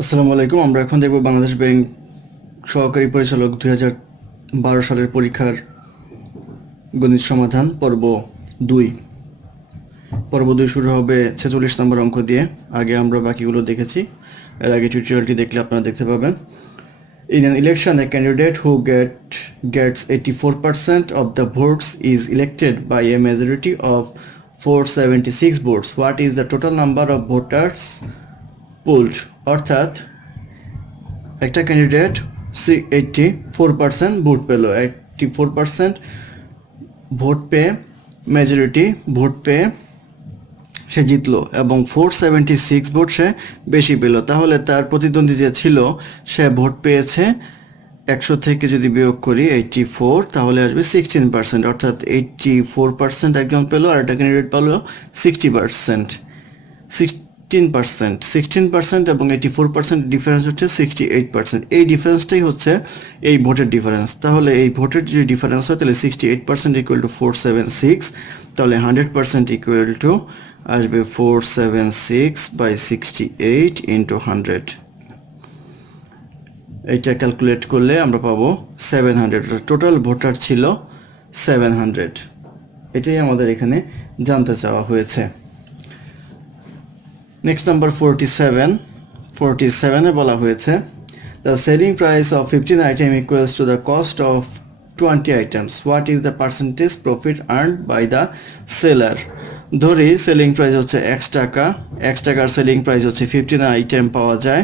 আসসালামু আলাইকুম। আমরা এখন দেখব বাংলাদেশ ব্যাংক সহকারী পরিচালক 2012 সালের পরীক্ষার গণিত সমাধান দুই পর্ব দুই শুরু হবে 46 নম্বর অঙ্ক দিয়ে। আগে আমরা বাকিগুলো দেখেছি, এর আগে টিউটোরিয়ালটি দেখলে আপনারা দেখতে পাবেন। In an election, a candidate who gets 84% of the votes is elected by a majority of 476 votes. What is the total number of voters polled? অর্থাৎ একটা ক্যান্ডিডেট 84% ভোট পেল, 84% ভোট পেয়ে মেজরিটি ভোট পেয়ে সে জিতলো এবং 476 ভোট সে বেশি পেল। তাহলে তার প্রতিদ্বন্দ্বী যে ছিল সে ভোট পেয়েছে 100 থেকে যদি বিয়োগ করি 84, তাহলে আসবে 16%। অর্থাৎ 84% একজন পেল আর একটা ক্যান্ডিডেট পেল 60%। 16% এবং 84% ডিফারেন্স হচ্ছে 68%। এই ডিফারেন্সটাই হচ্ছে এই ভোটের ডিফারেন্স। তাহলে এই ভোটের যদি ডিফারেন্স হয় তাহলে 68% ইকুয়াল টু 476, তাহলে 100% ইকুয়াল টু আসবে 476/68 ইন্টু 100। এইটা ক্যালকুলেট করলে আমরা পাবো 700। টোটাল ভোটার ছিল 700। এটাই আমাদের এখানে জানতে চাওয়া হয়েছে। নেক্সট নাম্বার 47 বলা হয়েছে the selling price of 15 item equals to the cost of 20 items. What is the percentage profit earned by the seller? ধরি সেলিং প্রাইস হচ্ছে x টাকা, x টাকার সেলিং প্রাইস হচ্ছে 15 আইটেম পাওয়া যায়।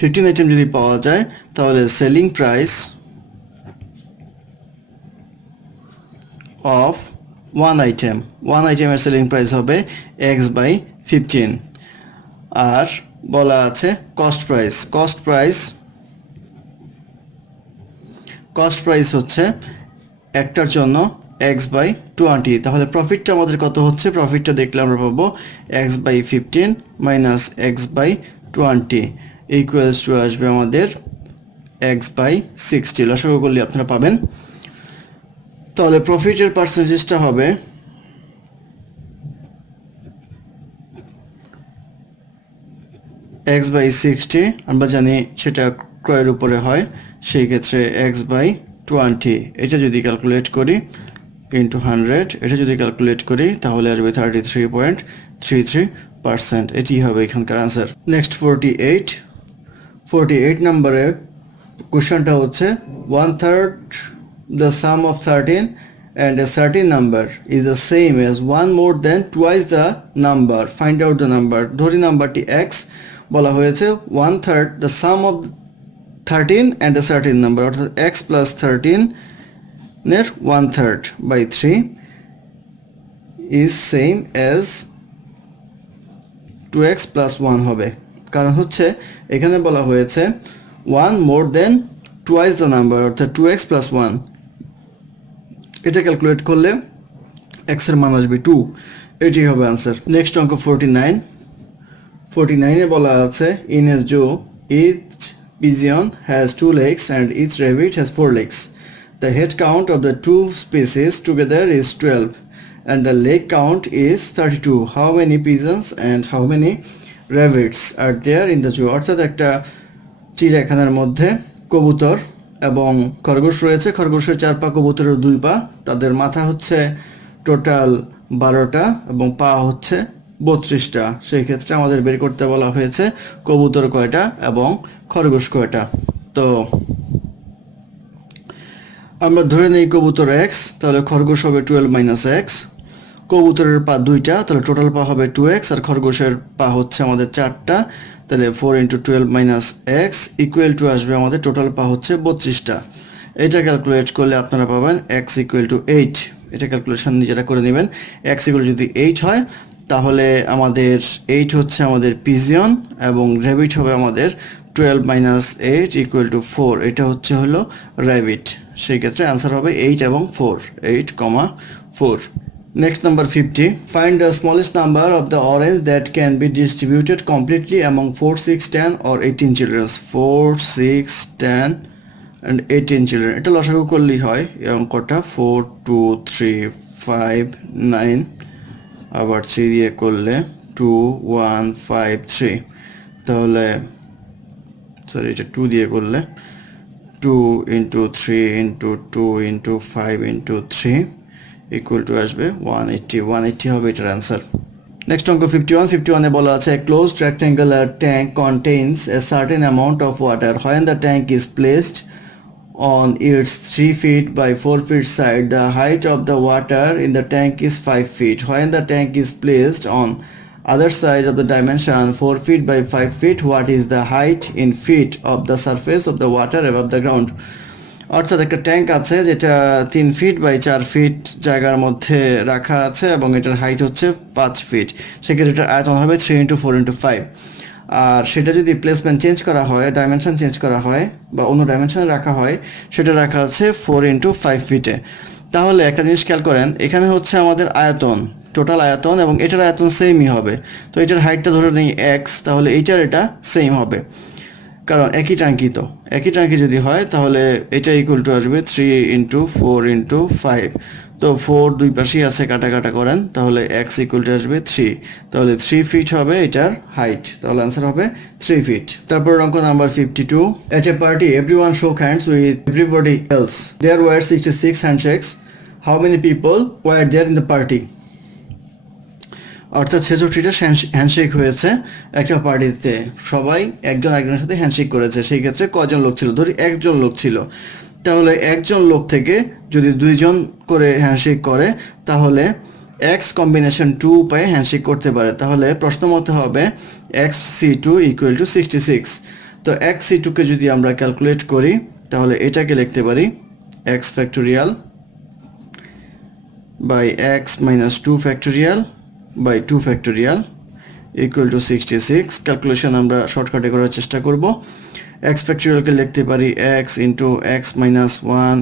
15 আইটেম যদি পাওয়া যায় তাহলে সেলিং প্রাইস অফ ওয়ান আইটেমের সেলিং প্রাইস হবে x/15। আর বলা আছে কস্ট প্রাইস হচ্ছে একটার জন্য x/20। তাহলে প্রফিটটা আমাদের কত হচ্ছে? প্রফিটটা দেখলে আমরা পাবো x/15 minus x/20 equals to আসবে আমাদের x/60। লসাগু করলে আপনারা পাবেন। তাহলে প্রফিটের পার্সেন্টেজটা হবে x/60। আমরা জানি সেটা ক্রয়ের উপরে হয়, সেই ক্ষেত্রে x/20। এটা যদি ক্যালকুলেট করি ইন্টু 100, এটা যদি ক্যালকুলেট করি তাহলে আসবে 33.33%। এটি হবে এখানকার আনসার। নেক্সট 48 নম্বরে কোশ্চেনটা হচ্ছে 1/3 the sum of 13 and a certain number is the same as 1 more than twice the number. Find out the number. ধরি নাম্বারটি x, বলা হয়েছে 1/3 the sum of 13 and a certain number, অর্থাৎ x plus 13 এর 1/3/3 is same as 2x plus 1 হবে। কারণ হচ্ছে এখানে বলা হয়েছে 1 more than twice the number, অর্থাৎ 2x plus 1। এটা ক্যালকুলেট করলে x এর মান আসবে 2। এটি হবে আনসার। নেক্সট অঙ্ক 49 বলা আছে in a zoo each pigeon has 2 legs and each rabbit has 4 legs. The head count of the two species together is 12 and the leg count is 32. How many pigeons and how many rabbits are there in the zoo? অর্থাৎ একটা চিড়িয়াখানার মধ্যে কবুতর এবং খরগোশ রয়েছে। খরগোশের 4 পা, কবুতরের 2 পা। তাদের মাথা হচ্ছে টোটাল 12টা এবং পা হচ্ছে 32টা। সেই ক্ষেত্রে আমাদের বের করতে বলা হয়েছে কবুতর কয়টা এবং খরগোশ কয়টা। তো আমরা ধরে নেই কবুতর x, তাহলে খরগোশ হবে 12 মাইনাস x। কবুতরের পা 2টা, তাহলে টোটাল পা হবে 2x আর খরগোশের পা হচ্ছে আমাদের 4টা, তাহলে 4 × 12 মাইনাস x ইকুয়াল টু আসবে আমাদের টোটাল পা হচ্ছে 32টা। এটা ক্যালকুলেট করলে আপনারা পাবেন x ইকুয়াল টু 8। এটা ক্যালকুলেশন নিজেরা করে নেবেন। x ইকুয়াল যদি 8 হয় তাহলে আমাদের 8 হচ্ছে আমাদের পিজিয়ন এবং র্যাবিট হবে আমাদের 12 মাইনাস 8 ইকুয়াল টু 4। এটা হলো র্যাবিট। সেই ক্ষেত্রে আনসার হবে 8 এবং 4, 8,4। Next, number 50. Find the smallest number of the orange that can be distributed completely among 4, 6, 10 or 18 children. 4, 6, 10 and 18 children. এটা লসাগু করলেই হয় এই অঙ্কটা। 4, 2, 3, 5, 9 আবার 3 দিয়ে করলে 2, 1, 5, 3। তাহলে সরি এটা 2 দিয়ে করলে 2 into 3 into 2 into 5 into 3 equal to আসবে 180 হবে এটার অ্যান্সার। নেক্সট অঙ্ক 51 বলা আছে a closed rectangular tank contains a certain amount of water. When the tank is placed on its 3 feet by 4 feet side, the height of the water in the tank is 5 feet. When the tank is placed on other side of the dimension 4 feet by 5 feet, what is the height in feet of the surface of the water above the ground? অর্থাৎ একটা tank আছে যেটা 3 feet by 4 fit জায়গার মধ্যে রাখা আছে এবং এটার হাইট হচ্ছে 5 ফিট, সেক্ষেত্রে এটার আয়তন হবে 3 ইন্টু 4 ইন্টু 5। আর সেটা যদি প্লেসমেন্ট চেঞ্জ করা হয়, ডাইমেনশন চেঞ্জ করা হয় বা অন্য ডাইমেনশনে রাখা হয়, সেটা রাখা আছে 4 ইন্টু 5 ফিটে। তাহলে একটা জিনিস খেয়াল করেন, এখানে হচ্ছে আমাদের আয়তন, টোটাল আয়তন, এবং এটার আয়তন সেমই হবে। তো এটার হাইটটা ধরে নেই এক্স, তাহলে এইটার এটা সেম হবে, কারণ একই ট্যাঙ্কি যদি হয় তাহলে এটা ইকুয়াল টু আসবে 3 ইন্টু 4 ইন্টু 5। তো 4 দুই পাশেই আছে, কাটা করেন, তাহলে এক্স ইকুয়াল টু আসবে 3, তাহলে 3 ফিট হবে এটার হাইট, তাহলে আনসার হবে 3 ফিট। তারপর অঙ্ক number 52, at a party everyone shook hands with everybody else. There were 66 handshakes. How many people were there in the party? অর্থাৎ 66টা হ্যান্ডশেক হয়েছে একটা পার্টিতে, সবাই একজন একজনের সাথে হ্যান্ডশেক করেছে। সেই ক্ষেত্রে কজন লোক ছিল? ধরি একজন লোক ছিল, তাহলে একজন লোক থেকে যদি 2জন করে হ্যান্ডশেক করে তাহলে এক্স কম্বিনেশন 2 উপায়ে হ্যান্ডশেক করতে পারে। তাহলে প্রশ্ন মতে হবে XC2 ইকুয়াল টু 66। তো XC2কে যদি আমরা ক্যালকুলেট করি তাহলে এটাকে লিখতে পারি x factorial by x minus 2 factorial by 2 factorial equal to 66। Calculation আমরা শর্টকাটে করার চেষ্টা করব। x ফ্যাক্টোরিয়ালকে লিখতে পারি x into x minus 1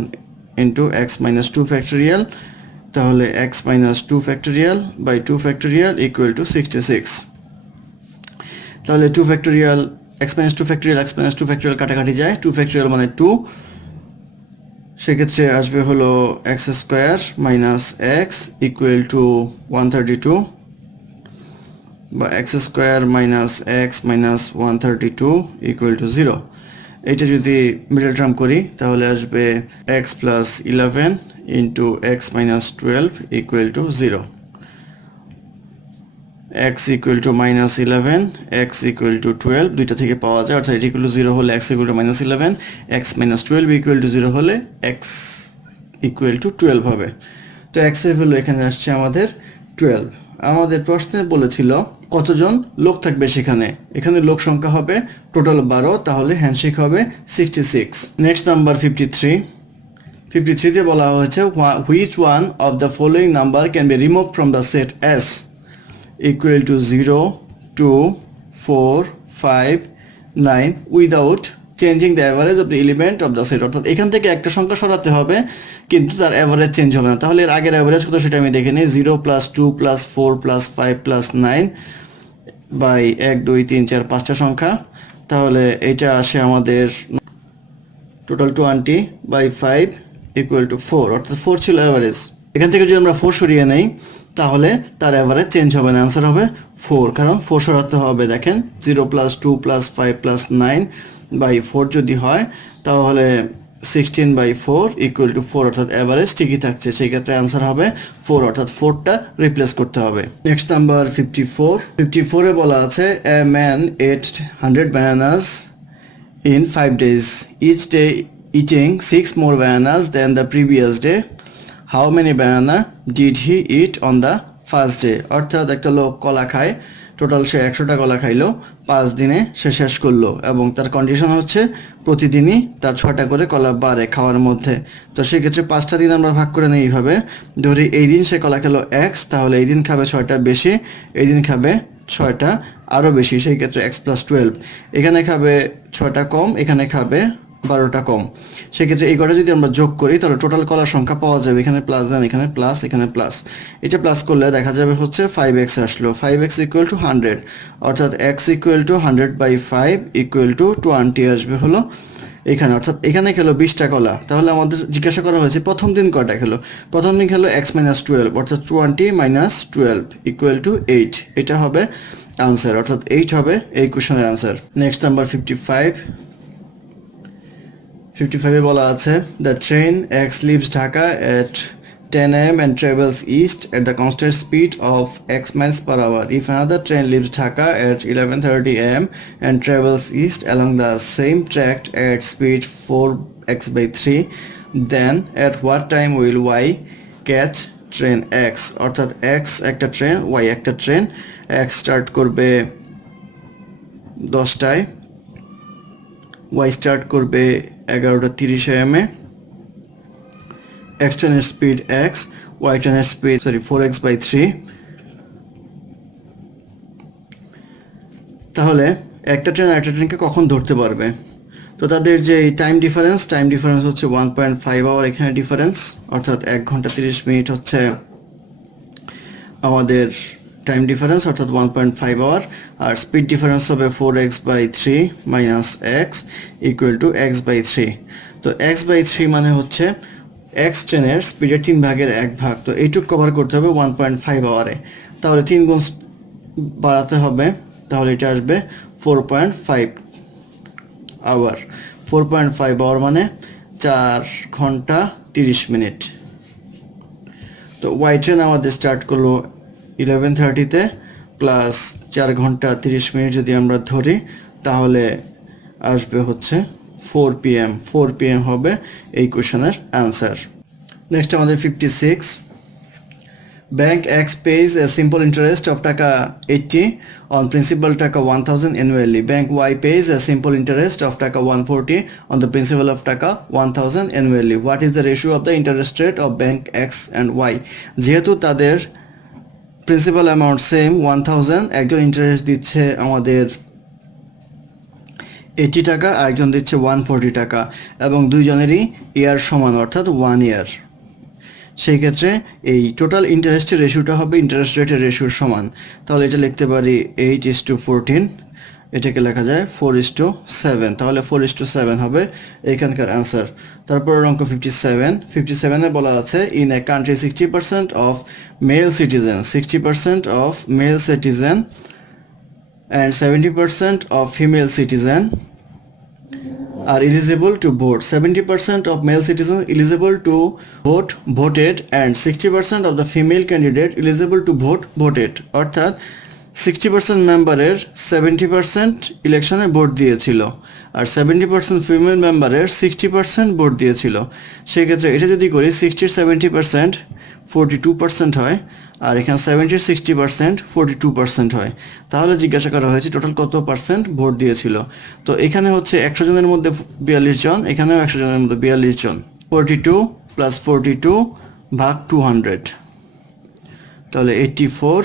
into x minus 2 factorial, তাহলে x minus 2 factorial by 2 factorial equal to 66। তাহলে 2 factorial x minus 2 factorial x minus 2 factorial কাটাকাটি যায়, 2 ফ্যাক্টোরিয়াল মানে 2, সেক্ষেত্রে আসবে হলো x square minus x equal two 132 বা x square minus x minus 132 equal to 0। এটা যদি মিডল টার্ম করি তাহলে আসবে x plus 11 into x minus 12 equal to 0। x equal two minus 11 x equal two 12 দুইটা থেকে পাওয়া যায়, অর্থাৎ এটা ইকুয়াল টু 0 হলে x equal two minus 11, x minus 12 equal to 0 হলে x ইকুয়াল টু 12 হবে। তো x এর ভ্যালু এখানে আসছে আমাদের 12। আমাদের প্রশ্নে বলেছিল কতজন লোক থাকবে সেখানে, এখানে লোক সংখ্যা হবে টোটাল 12, তাহলে হ্যান্ডশেক হবে 66। নেক্সট নাম্বার 53তে বলা হয়েছে which one of the following number can be remove from the set S equal to 0, 2, 4, 5, 9 without changing the average of the element of the set। অর্থাৎ এখান থেকে একটা সংখ্যা সরাতে হবে কিন্তু তার অ্যাভারেজ চেঞ্জ হবে না। তাহলে এর আগের অ্যাভারেজ কত সেটা আমি দেখে নিই, 0 plus 2 plus 4 plus 5 plus 9 by 1 2 3 4 5টা সংখ্যা, তাহলে এটা আসে আমাদের টোটাল 20 বাই 5 ইকুয়াল টু 4, অর্থাৎ 4 ছিল অ্যাভারেজ। এখান থেকে যদি আমরা 4 সরিয়ে নেই তাহলে তার অ্যাভারেজ চেঞ্জ হবে না, অ্যান্সার হবে 4, কারণ 4 সরাতে হবে। দেখেন 0 প্লাস 2 প্লাস 5 প্লাস 9 বাই 4 যদি হয় তাহলে 16 বাই 4 ইকুয়াল টু 4, অর্থাৎ অ্যাভারেজ ঠিকই থাকছে, সেই ক্ষেত্রে অ্যান্সার হবে 4, অর্থাৎ 4টা রিপ্লেস করতে হবে। নেক্সট নাম্বার 54 বলা আছে a man at 100 bananas in 5 days, each day eating 6 more bananas than the previous day. How many banana did he eat on the first day? অর্থাৎ একটা লোক কলা খায়, টোটাল সে 100টা কলা খাইলো, 5 দিনে সে শেষ করলো, এবং তার কন্ডিশন হচ্ছে প্রতিদিনই তার 6টা করে কলা বাড়ে খাওয়ার মধ্যে। তো সেক্ষেত্রে 5টা দিন আমরা ভাগ করে নিই এইভাবে, ধরি এই দিন সে কলা খেলো x, তাহলে এই দিন খাবে 6টা বেশি, এই দিন খাবে 6টা আরও বেশি, সেই ক্ষেত্রে x প্লাস 12। এখানে খাবে 6টা কম, এখানে খাবে 12টা কম, সেক্ষেত্রে এই কটা যদি আমরা যোগ করি তাহলে টোটাল কলার সংখ্যা পাওয়া যাবে, এখানে প্লাস দেন, এখানে প্লাস, এখানে প্লাস, এটা প্লাস করলে দেখা যাবে হচ্ছে 5x আসলো, 5x ইকুয়াল টু 100, অর্থাৎ x equal to 100 by 5 equal to 20 আসবে হলো এখানে। অর্থাৎ এখানে খেলো 20টা কলা, তাহলে আমাদের জিজ্ঞাসা করা হয়েছে প্রথম দিন কয়টা খেলো, প্রথম দিন খেলো x মাইনাস 12, অর্থাৎ 20 মাইনাস 12 ইকুয়াল টু 8, এটা হবে আনসার, অর্থাৎ 8 হবে এই কোশ্চেনের আনসার। Next number 55। 55-এ বলা আছে the train X leaves Dhaka at 10 a.m. and travels east at the constant speed of x miles per hour. If another train leaves Dhaka at 11:30 a.m. and travels east along the same track at speed 4x by 3, then at what time will y catch train x? অর্থাৎ x একটা train, y একটা train. x start করবে 10টায়, y start করবে 11:30 am A. x ট্রেনের speed x, y ট্রেনের speed 4x by 3। তাহলে একটা train আরেকটা ট্রেনকে কখন ধরতে পারবে? তো তাদের যে টাইম ডিফারেন্স হচ্ছে 1.5 আওয়ার এখানে ডিফারেন্স, অর্থাৎ 1 ঘন্টা 30 মিনিট হচ্ছে আমাদের টাইম ডিফারেন্স, অর্থাৎ 1.5 আওয়ার। আর স্পিড ডিফারেন্স হবে 4x by 3 minus x equal two x by 3। তো x by 3 মানে হচ্ছে x ট্রেনের স্পিডের 3 ভাগের 1 ভাগ। তো এইটুক কভার করতে হবে 1.5 আওয়ারে, তাহলে 3 গুণ বাড়াতে হবে, তাহলে এটা আসবে 4.5 আওয়ার। 4.5 আওয়ার মানে 4 ঘন্টা 30 মিনিট। তো ওয়াই ট্রেন আমাদের স্টার্ট করলো 11:30-তে, প্লাস 4 ঘন্টা 30 মিনিট যদি আমরা ধরি তাহলে আসবে হচ্ছে 4 PM। 4 PM হবে এই কোশ্চেনের অ্যান্সার। নেক্সট আমাদের 56। Bank X pays a simple interest of টাকা 80 on principal টাকা 1000 annually. Bank Y pays a simple interest of টাকা 140 on the principal of টাকা 1000 annually. What is the ratio of the interest rate of Bank X and Y? যেহেতু তাদের principal amount same 1000, একজন interest দিচ্ছে আমাদের 80 টাকা আর একজন দিচ্ছে 140 টাকা, এবং দুইজনেরই ইয়ার সমান অর্থাৎ 1 ইয়ার। সেই ক্ষেত্রে এই টোটাল ইন্টারেস্টের রেশিওটা হবে ইন্টারেস্ট রেটের রেশিওর সমান। তাহলে এটা লিখতে পারি 8:14, এটাকে লেখা যায় 4:7, তাহলে 4:7 হবে এইখানকার অ্যান্সার। তারপর অঙ্ক 57-এ বলা আছে in a country 60% of male citizen and 70% of female citizen are eligible to vote. 70% of male citizens eligible to vote voted and 60% of the female candidate eligible to vote voted. অর্থাৎ 60% মেম্বারের 70% ইলেকশনে vote দিয়েছিল আর 70% female মেম্বারের 60% vote দিয়েছিল। সেক্ষেত্রে এটা যদি করি 60-70% 42% হয়, আর এখানে 70-60% 42% হয়। তাহলে জিজ্ঞাসা করা হয়েছে টোটাল কত পার্সেন্ট ভোট দিয়েছিল। তো এখানে হচ্ছে 100 জনের মধ্যে 42 জন, এখানেও 100 জনের মধ্যে 42 জন। 42 প্লাস 42 ভাগ 200, তাহলে 84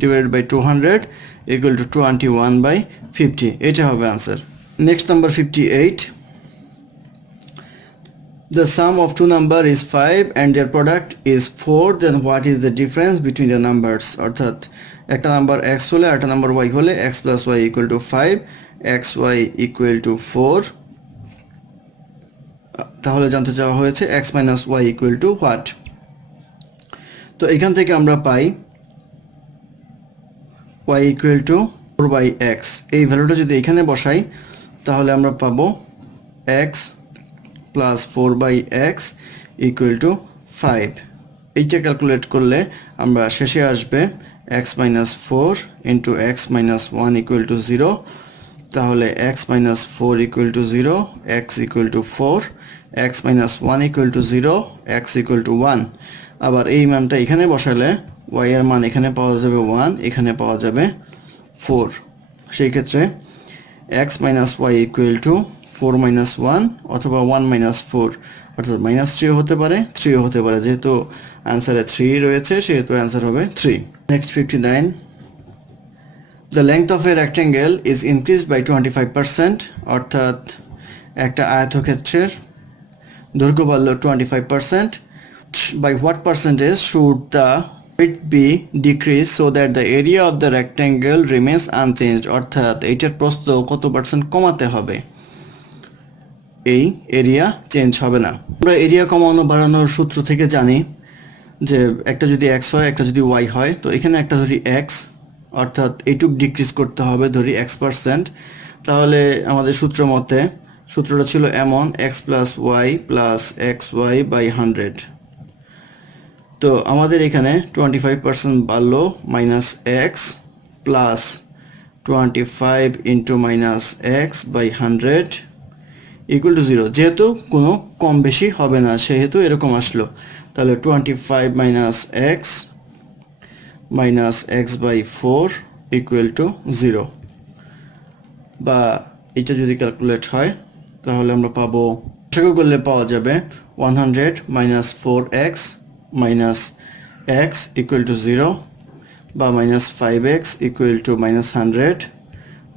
ডিভাইডেড বাই 200 ইকুয়াল টু 21/50, এটা হবে answer. Next number 58। The sum of two numbers is 5 and their product is 4, then what is the difference between the numbers? অর্থাৎ একটা নাম্বার x হলে আর একটা নাম্বার y হলে x plus y equal to 5, xy equal to 4। তাহলে জানতে চাওয়া হয়েছে x minus y equal to what? তো এখান থেকে আমরা পাই y equal to 4/x। এই ভ্যালুটা যদি এখানে বসাই তাহলে আমরা পাবো x plus 4/x equal to 5। এইটা ক্যালকুলেট করলে আমরা শেষে আসবে x minus 4 into x minus 1 equal to 0। তাহলে x minus 4 equal to 0, x equal two 4, x minus 1 equal to 0, x equal two 1। আবার এই মানটা এখানে বসালে y এর মান এখানে পাওয়া যাবে 1, এখানে পাওয়া যাবে 4। সেই ক্ষেত্রে x minus y equal to 4 minus 1 অথবা 1 minus 4, অর্থাৎ -3 হতে পারে 3 হতে পারে। যেহেতু অ্যান্সারে 3 রয়েছে সেহেতু অ্যান্সার হবে 3। Next 59। The length of a rectangle is increased by 25%, অর্থাৎ একটা আয়তক্ষেত্রের দৈর্ঘ্য বাড়লো 25%। By what percentage should the width be decreased so that the area of the rectangle remains unchanged? অর্থাৎ এইটার প্রস্থ কত পার্সেন্ট কমাতে হবে, এই এরিয়া চেঞ্জ হবে না। আমরা এরিয়া কমানো বাড়ানোর সূত্র থেকে জানি যে একটা যদি x হয় একটা যদি y হয়, তো এখানে একটা ধরি x অর্থাৎ এইটুক ডিক্রিজ করতে হবে, ধরি x%, তাহলে আমাদের সূত্র মতে সূত্রটা ছিল এমন x plus y plus x y by 100। তো আমাদের এখানে 25% বাড়লো minus x plus 25 into minus x by 100 equal to 0। যেহেতু কোনো কম বেশি হবে না সেহেতু এরকম আসলো। তাহলে 25 minus x by 4 equal to 0, বা এটা যদি ক্যালকুলেট হয় তাহলে আমরা পাবো, করলে পাওয়া যাবে 100 minus 4x minus x equal to 0, বা minus 5x equal to minus 100,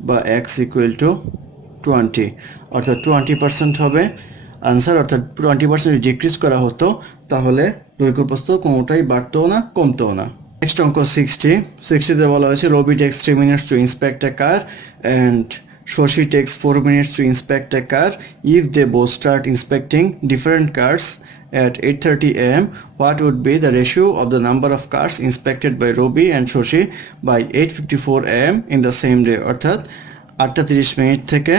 বা x ইকুয়াল টু 20, অর্থাৎ 20% হবে আনসার। অর্থাৎ 20% ডিক্রিজ করা হতো তাহলে দৈর্ঘ্য প্রস্থ কোনোটাই বাড়তেও না কমতেও না। নেক্সট অঙ্ক 60তে বলা হয়েছে রবি text 3 minutes to inspect a car and Shoshi takes 4 minutes to inspect a car. If they both start inspecting different cars at 8:30 a.m., what would be the ratio of the number of cars inspected by Robi and Shoshi by 8:54 a.m. in the same day? অর্থাৎ 8:30 থেকে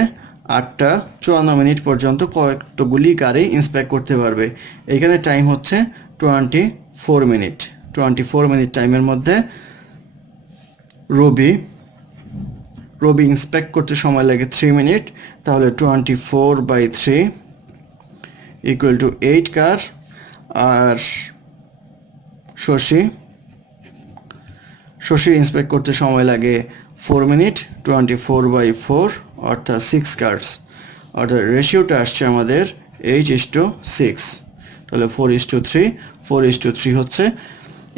8:54 পর্যন্ত কতগুলি গাড়ি inspect করতে পারবে। এখানে time হচ্ছে 24 minute. 24 minute টাইমের মধ্যে রবি ইন্সপেক্ট করতে সময় লাগে 3 মিনিট, তাহলে 24/3 ইকুয়াল টু 8 কার। আর শশীর ইন্সপেক্ট করতে সময় লাগে 4 মিনিট, 24/4 অর্থাৎ 6 কার্স। অর্থাৎ রেশিওটা আসছে আমাদের 8:6, তাহলে 4:3 হচ্ছে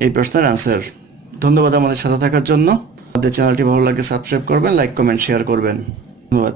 এই প্রশ্নের আনসার। ধন্যবাদ আমাদের সাথে থাকার জন্য। আমাদের চ্যানেলটি ভালো লাগে সাবস্ক্রাইব করবেন, লাইক কমেন্ট শেয়ার করবেন। ধন্যবাদ।